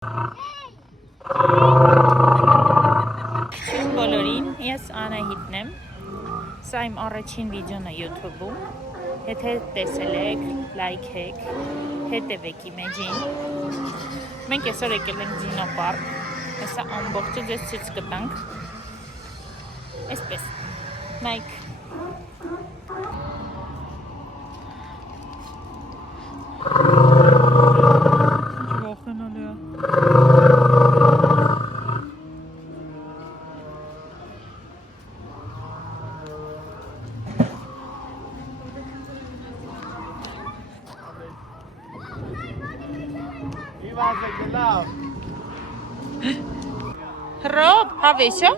Չին բոլորին, ես Անահիտն եմ, սա իմ առաջին վիդեոն է YouTube-ում, եթե տեսել եք, լայքեք, հետևեք իմեջին, մենք այսօր եկել ենք Դինո պարկ, հեսա ամբողջը ձեզ ցույց կտանք, այսպես, նայք, Հռոբ, հավեսյա,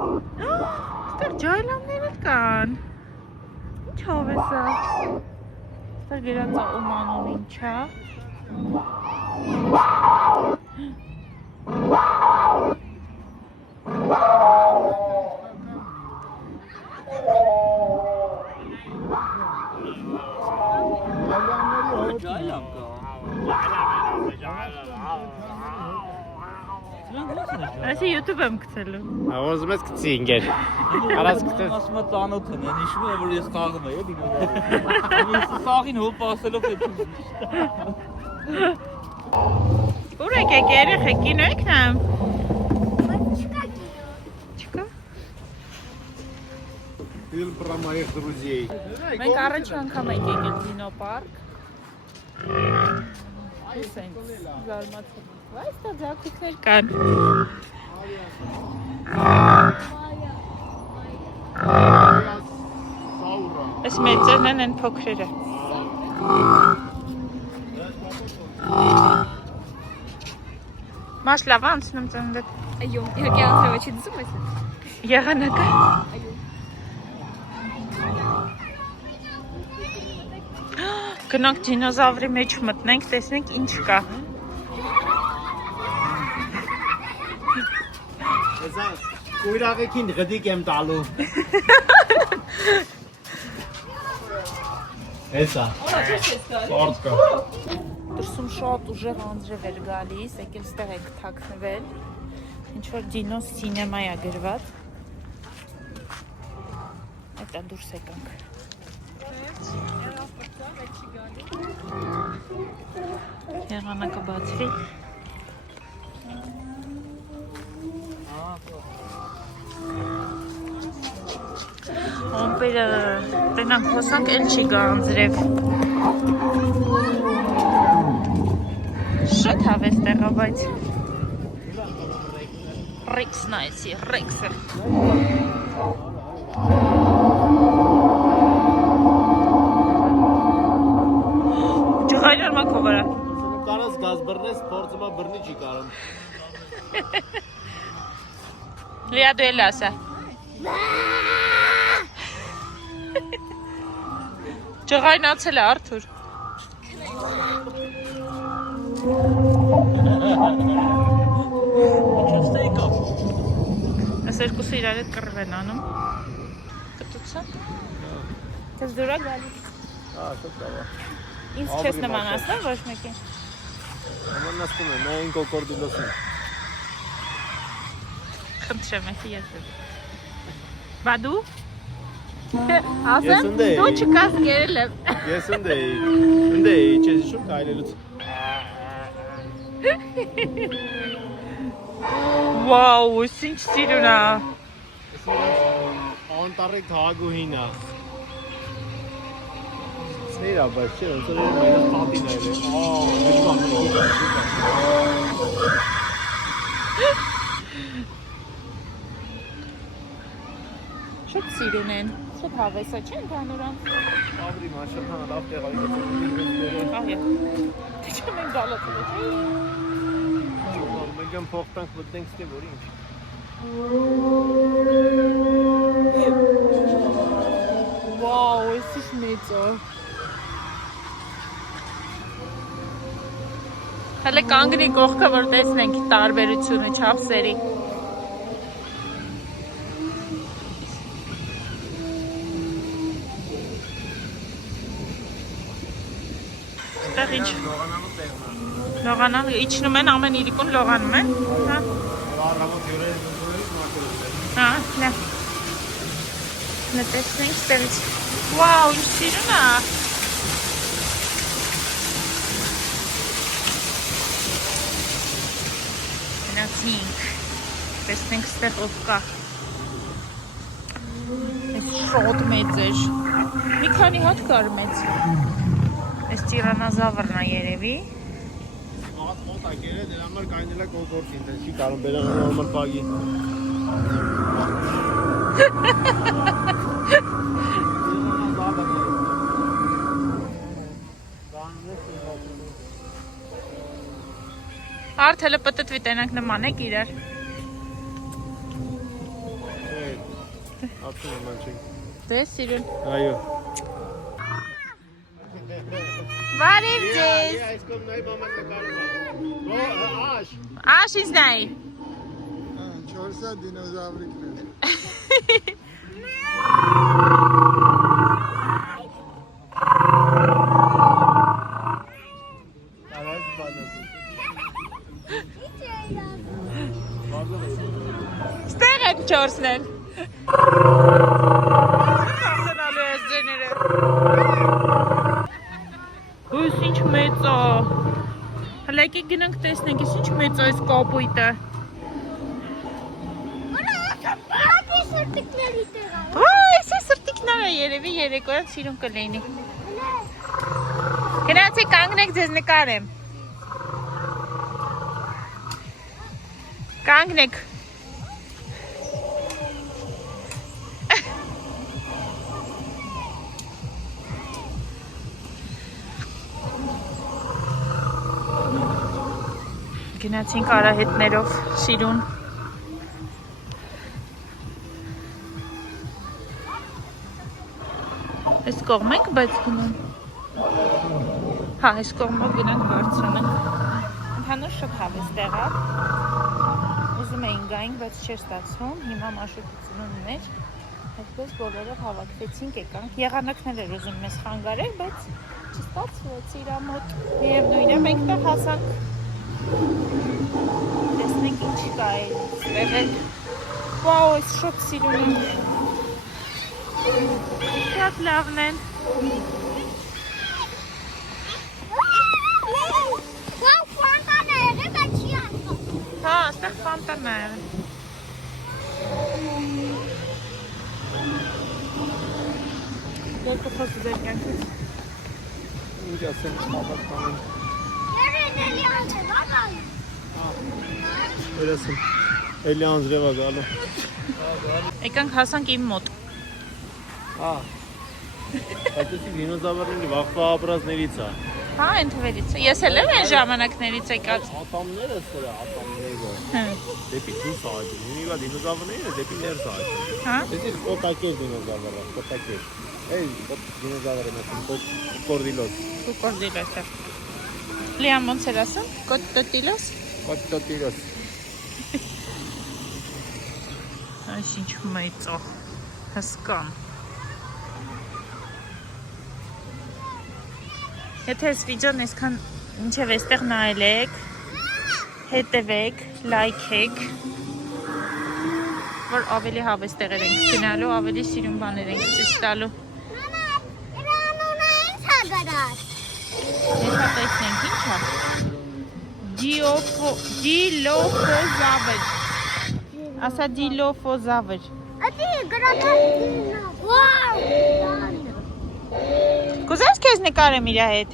ստեղ ջայլամները կան, ինչ հով է սա, ստեղ գրած է ում անուն ինչա, Այսի YouTube եմ գցելու։ Ուզում ես գցի ինգեր։ Արած գցես։ Ասում է ծանոթ եմ, են հիշում եմ որ ես խաղում եմ, դինո։ Ես խաղին հոպ ասելով է դու։ Ուր եկեք երեխեք, կինո եք նայում։ Չկա։ Фильм про моих друзей։ Մենք առաջին անգամ ենք եկել Դինո պարկ։ Սենց զարմացել։ Բայց դա ձակուկներ կան։ Այս մեծերն են փոքրերը։ Маш լավ անցնում ծննդդ։ Այո, իհարկե անձրևը չի դզում ես։ Եղանակը։ Այո։ Գնանք դինոզավրի մեջ մտնենք, տեսնենք ինչ կա։ Կույրաղեքին գդիկ եմ տալու։ Հեսա։ Սորտ կա։ Դրսում շատ ուժեղ անձրև էր գալիս, եկել ստեղ ենք թաքնվել, ինչ-որ դինո սինեմա է գրված, այդա դուրս եկանք։ Եղանակը բացվի։ Ամպերը տնանք հոսանք էլ չի գա անձրև։ Շատ հավես տեղա, բայց Ռեքսն է այսի, Ռեքսը։ Ջղայրան մակով վրա։ Կարաս գազ բրնես, փորձումա բրնի չի կարում։ Լիա դու էլ ասա։ Ջղայնացել է Արթուր։ Այս երկուսը իրար հետ կռվեն անում։ Կտուցա։ Ձեզ դուր է գալիս։ Շատ լավ է։ Ինձ չես նմանացնում ոչ մեկին։ Նմանացնում եմ, այն կոկորդուլոսին։ Խնդրեմ ես ես։ Բա դու։ Ասեմ, դու չկաս գերել եմ։ Ես ընդեի, չես շուտ այլելուց։ Վաու, ինչ սիրուն է։ Անտարի քաղաքուհին է։ Սերա, բայց չէ, ոնց որ մենակ պատին այլ է։ Շատ սիրուն են, շատ հավեսա չէ ընդհանուր անց։ Ավրի մաշախան լավ տեղայի գծում։ Ահա։ Դե չէ մենք գալացել ենք։ Մենք եմ փոխտանք մտնենք ստե որ ինչ։ Վաու, այս ինչ մեծ է։ Հələ կանգնի կողքը, որ տեսնենք տարբերությունը չափսերի։ ինչ։ Լողանալ, իջնում են ամեն իրիկուն լողանում են։ Հա։ Առավոտ յուրեր մարդիկ։ Հա, լավ։ Նետեսնենք ստեղից։ Վաու, ինչ սիրուն է։ Գնացինք։ Տեսնենք ստեղ ով կա։ Այս շոտ մեծ էր։ Մի քանի հատ կար մեծ։ Այս տիրանազավրն է երևի։ Մոտ ակերը դրա համար կայնելա կողորտին, դες չի կարող բերանը նորմալ պագի։ Արդ հələ պտտվի տենանք նման եք իրար։ Ապսում եմ անչենք։ Դե սիրուն։ Այո։ Բարև ձեզ։ Այս կոմ նայ մաման նկարում է։ Աշ։ Աշ ինձ նայ։ 400 դինոզավրիկներ։ Արած բանը։ Ստեղ են չորսնել։ Կախնալու ես ձեները։ Հույս ինչ մեծ է։ Հələ եկեք գնանք տեսնենք, ինչ մեծ է այս կապույտը։ Այս է սրտիկները երևի երեկոյան սիրուն կլինի։ Գնացի կանգնեք ձեզ նկարեմ։ Կանգնեք։ Գնացինք արահետներով սիրուն։ Այս կողմ ենք, բայց գնում։ Հա, այս կողմով գնանք բարձրանանք։ Ընդհանուր շատ հավես տեղ է։ Ուզում էին գայինք, բայց չէր ստացվում։ Հիմա մաշուտությունն ուներ։ Այսպես բոլորով հավաքվեցինք, եկանք։ Եղանակներ էր ուզում մեզ խանգարել, բայց չստացվեց իր մոտ։ Միևնույն է, մենք տեղ հասանք։ Տեսնենք ինչ կա էլ ստեղ էլ։ Վաու, այս շատ սիրուն են։ Շատ լավն են։ Հա, ստեղ ֆանտան է։ Երկու խոսը ձեր կյանքից։ Ինչ ասեմ, հավատանեմ։ Վերասում։ Էլի անձրևա գալու։ Եկանք հասանք իմ մոտ։ Հա։ Այդպեսի դինոզավրների վաղվա ապրածներից է։ Հա, այն թվերից է։ Ես էլ եմ այն ժամանակներից եկած։ Ատամները սրա, ատամները։ Դեպի դուրս աղջի։ Ունիվա դինոզավրները դեպի ներս աղջի։ Հա։ Դեսի կոտակեր դինոզավրը, կոտակեր։ Էй, դինոզավրը məsում, կորդիլոս։ Կորդիլոս է։ Լիան ոնց էր ասում։ Կոտոտիլոս։ Կոտոտիլոս։ Այս ինչ մեծ է։ Հսկան։ Եթե այս վիդեոն այսքան ինչև էստեղ նայել եք, հետևեք, լայքեք, որ ավելի հավես տեղեր ենք գնալու, ավելի սիրուն բաներ ենք ցույց տալու։ Եթե տեսնենք ինչ է։ Դիլոֆոզավր։ Ասա դիլոֆոզավր։ Կուզես քեզ նկարեմ իր հետ։